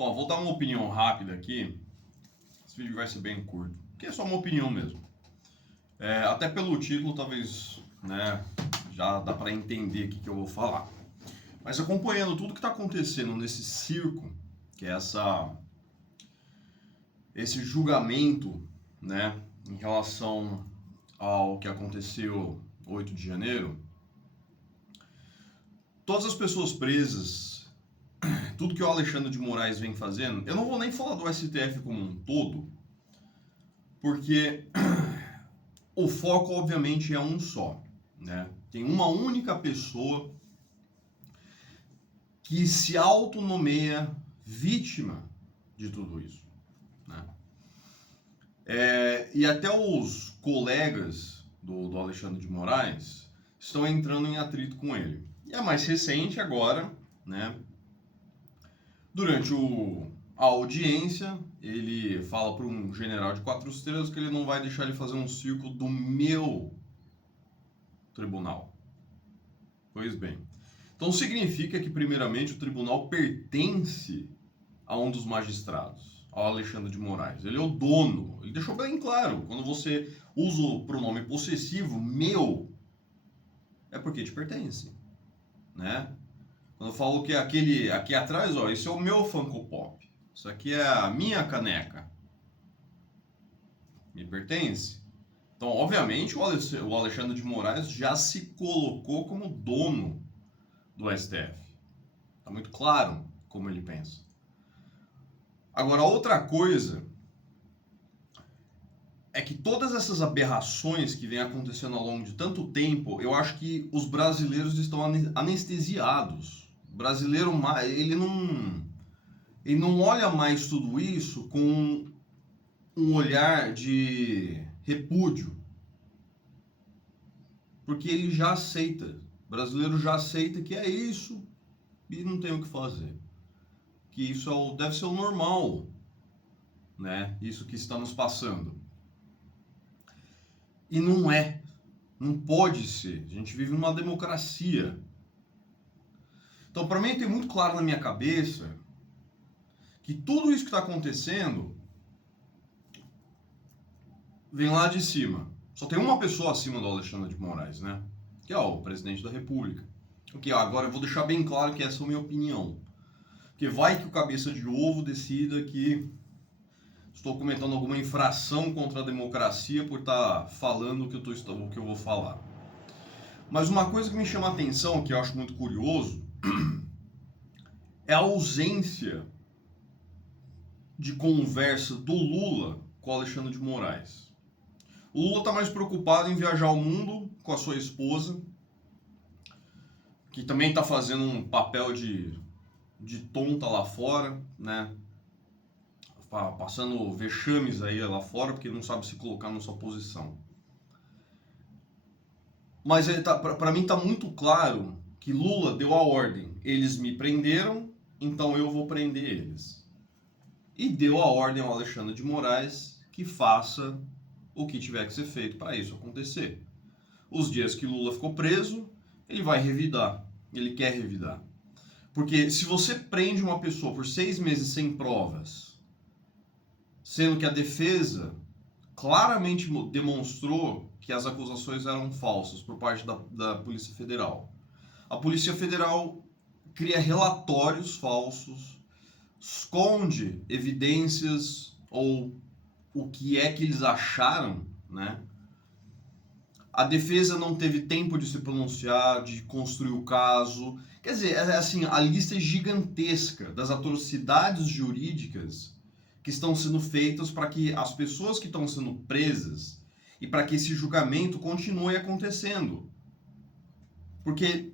Bom, vou dar uma opinião rápida aqui. Esse vídeo vai ser bem curto, porque é só uma opinião mesmo. Até pelo título, talvez, né, já dá para entender o que eu vou falar. Mas acompanhando tudo que está acontecendo nesse circo, que é esse julgamento, né, em relação ao que aconteceu 8 de janeiro, todas as pessoas presas, tudo que o Alexandre de Moraes vem fazendo, eu não vou nem falar do STF como um todo, porque o foco obviamente é um só, né? Tem uma única pessoa que se autonomeia vítima de tudo isso, né? E até os colegas do Alexandre de Moraes estão entrando em atrito com ele. E a mais recente agora, né? Durante a audiência, ele fala para um general de 4 estrelas que ele não vai deixar ele fazer um circo do meu tribunal. Pois bem. Então significa que, primeiramente, o tribunal pertence a um dos magistrados, ao Alexandre de Moraes. Ele é o dono. Ele deixou bem claro, quando você usa o pronome possessivo, meu, é porque te pertence, né? Quando eu falo que aqui atrás, ó, esse é o meu Funko Pop. Isso aqui é a minha caneca. Me pertence. Então, obviamente, o Alexandre de Moraes já se colocou como dono do STF. Está muito claro como ele pensa. Agora, outra coisa é que todas essas aberrações que vêm acontecendo ao longo de tanto tempo, eu acho que os brasileiros estão anestesiados. O brasileiro, ele não olha mais tudo isso com um olhar de repúdio. Porque ele já aceita. O brasileiro já aceita que é isso e não tem o que fazer. Que isso deve ser o normal, né? Isso que está nos passando. E não é. Não pode ser. A gente vive numa democracia. Então, para mim, tem muito claro na minha cabeça que tudo isso que está acontecendo vem lá de cima. Só tem uma pessoa acima do Alexandre de Moraes, né? Que é o presidente da República. Ok, agora eu vou deixar bem claro que essa é a minha opinião. Porque vai que o cabeça de ovo decida que estou cometendo alguma infração contra a democracia por estar falando o que eu vou falar. Mas uma coisa que me chama a atenção, que eu acho muito curioso, é a ausência de conversa do Lula com o Alexandre de Moraes. O Lula está mais preocupado em viajar ao mundo com a sua esposa, que também está fazendo um papel de tonta lá fora, né? Passando vexames aí lá fora, porque não sabe se colocar na sua posição. Mas para mim está muito claro que Lula deu a ordem. Eles me prenderam, então eu vou prender eles. E deu a ordem ao Alexandre de Moraes que faça o que tiver que ser feito para isso acontecer. Os dias que Lula ficou preso, ele vai revidar. Ele quer revidar. Porque se você prende uma pessoa por 6 meses sem provas, sendo que a defesa claramente demonstrou que as acusações eram falsas por parte da Polícia Federal. A Polícia Federal cria relatórios falsos, esconde evidências ou o que é que eles acharam, né? A defesa não teve tempo de se pronunciar, de construir o caso. Quer dizer, assim, a lista é gigantesca das atrocidades jurídicas que estão sendo feitas para que as pessoas que estão sendo presas e para que esse julgamento continue acontecendo. Porque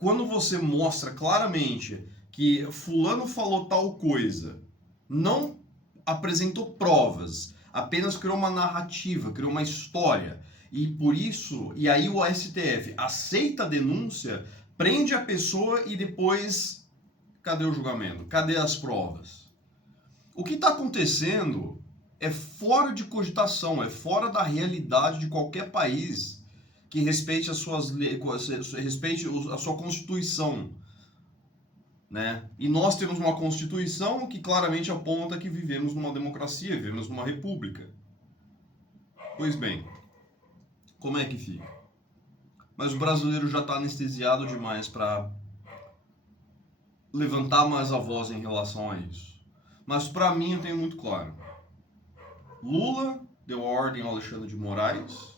quando você mostra claramente que fulano falou tal coisa, não apresentou provas, apenas criou uma narrativa, criou uma história, e por isso, e aí o STF aceita a denúncia, prende a pessoa e depois, cadê o julgamento? Cadê as provas? O que está acontecendo é fora de cogitação, é fora da realidade de qualquer país que respeite as suas leis, respeite a sua Constituição. né? E nós temos uma Constituição que claramente aponta que vivemos numa democracia, vivemos numa república. Pois bem, como é que fica? Mas o brasileiro já está anestesiado demais para levantar mais a voz em relação a isso. Mas para mim eu tenho muito claro. Lula deu a ordem ao Alexandre de Moraes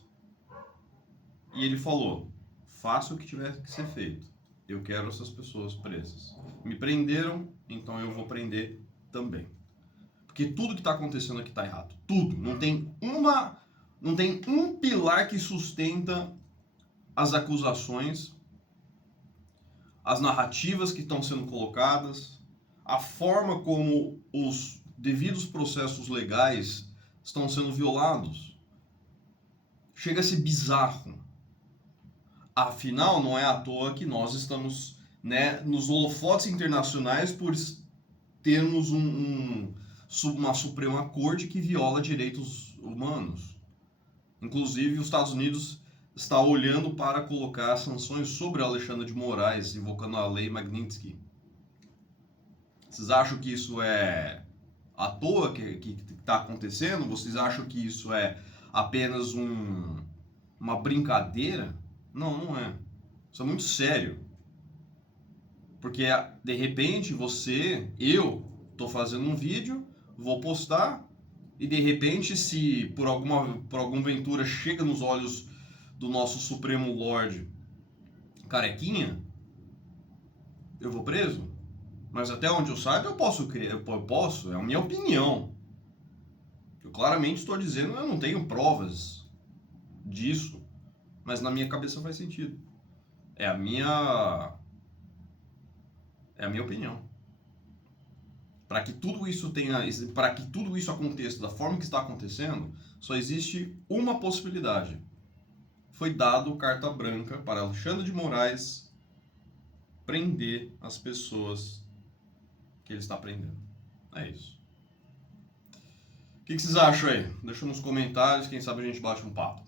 e ele falou: faça o que tiver que ser feito. Eu quero essas pessoas presas. Me prenderam, então eu vou prender também. Porque tudo que está acontecendo aqui está errado. Tudo. Não tem um pilar que sustenta as acusações, as narrativas que estão sendo colocadas, a forma como os devidos processos legais estão sendo violados. Chega a ser bizarro. Afinal, não é à toa que nós estamos, né, nos holofotes internacionais por termos uma Suprema Corte que viola direitos humanos. Inclusive, os Estados Unidos está olhando para colocar sanções sobre Alexandre de Moraes, invocando a lei Magnitsky. Vocês acham que isso é à toa que está acontecendo? Vocês acham que isso é apenas uma brincadeira? Não, não é. Isso é muito sério. Porque, de repente, eu, estou fazendo um vídeo, vou postar, e de repente, se por alguma ventura chega nos olhos do nosso Supremo Lorde Carequinha, eu vou preso? Mas até onde eu saiba, eu posso, é a minha opinião. Eu claramente estou dizendo, eu não tenho provas disso, mas na minha cabeça faz sentido. É a minha opinião. Para que tudo isso aconteça da forma que está acontecendo, só existe uma possibilidade. Foi dado carta branca para Alexandre de Moraes prender as pessoas que ele está prendendo. É isso. O que vocês acham aí? Deixa nos comentários, quem sabe a gente bate um papo.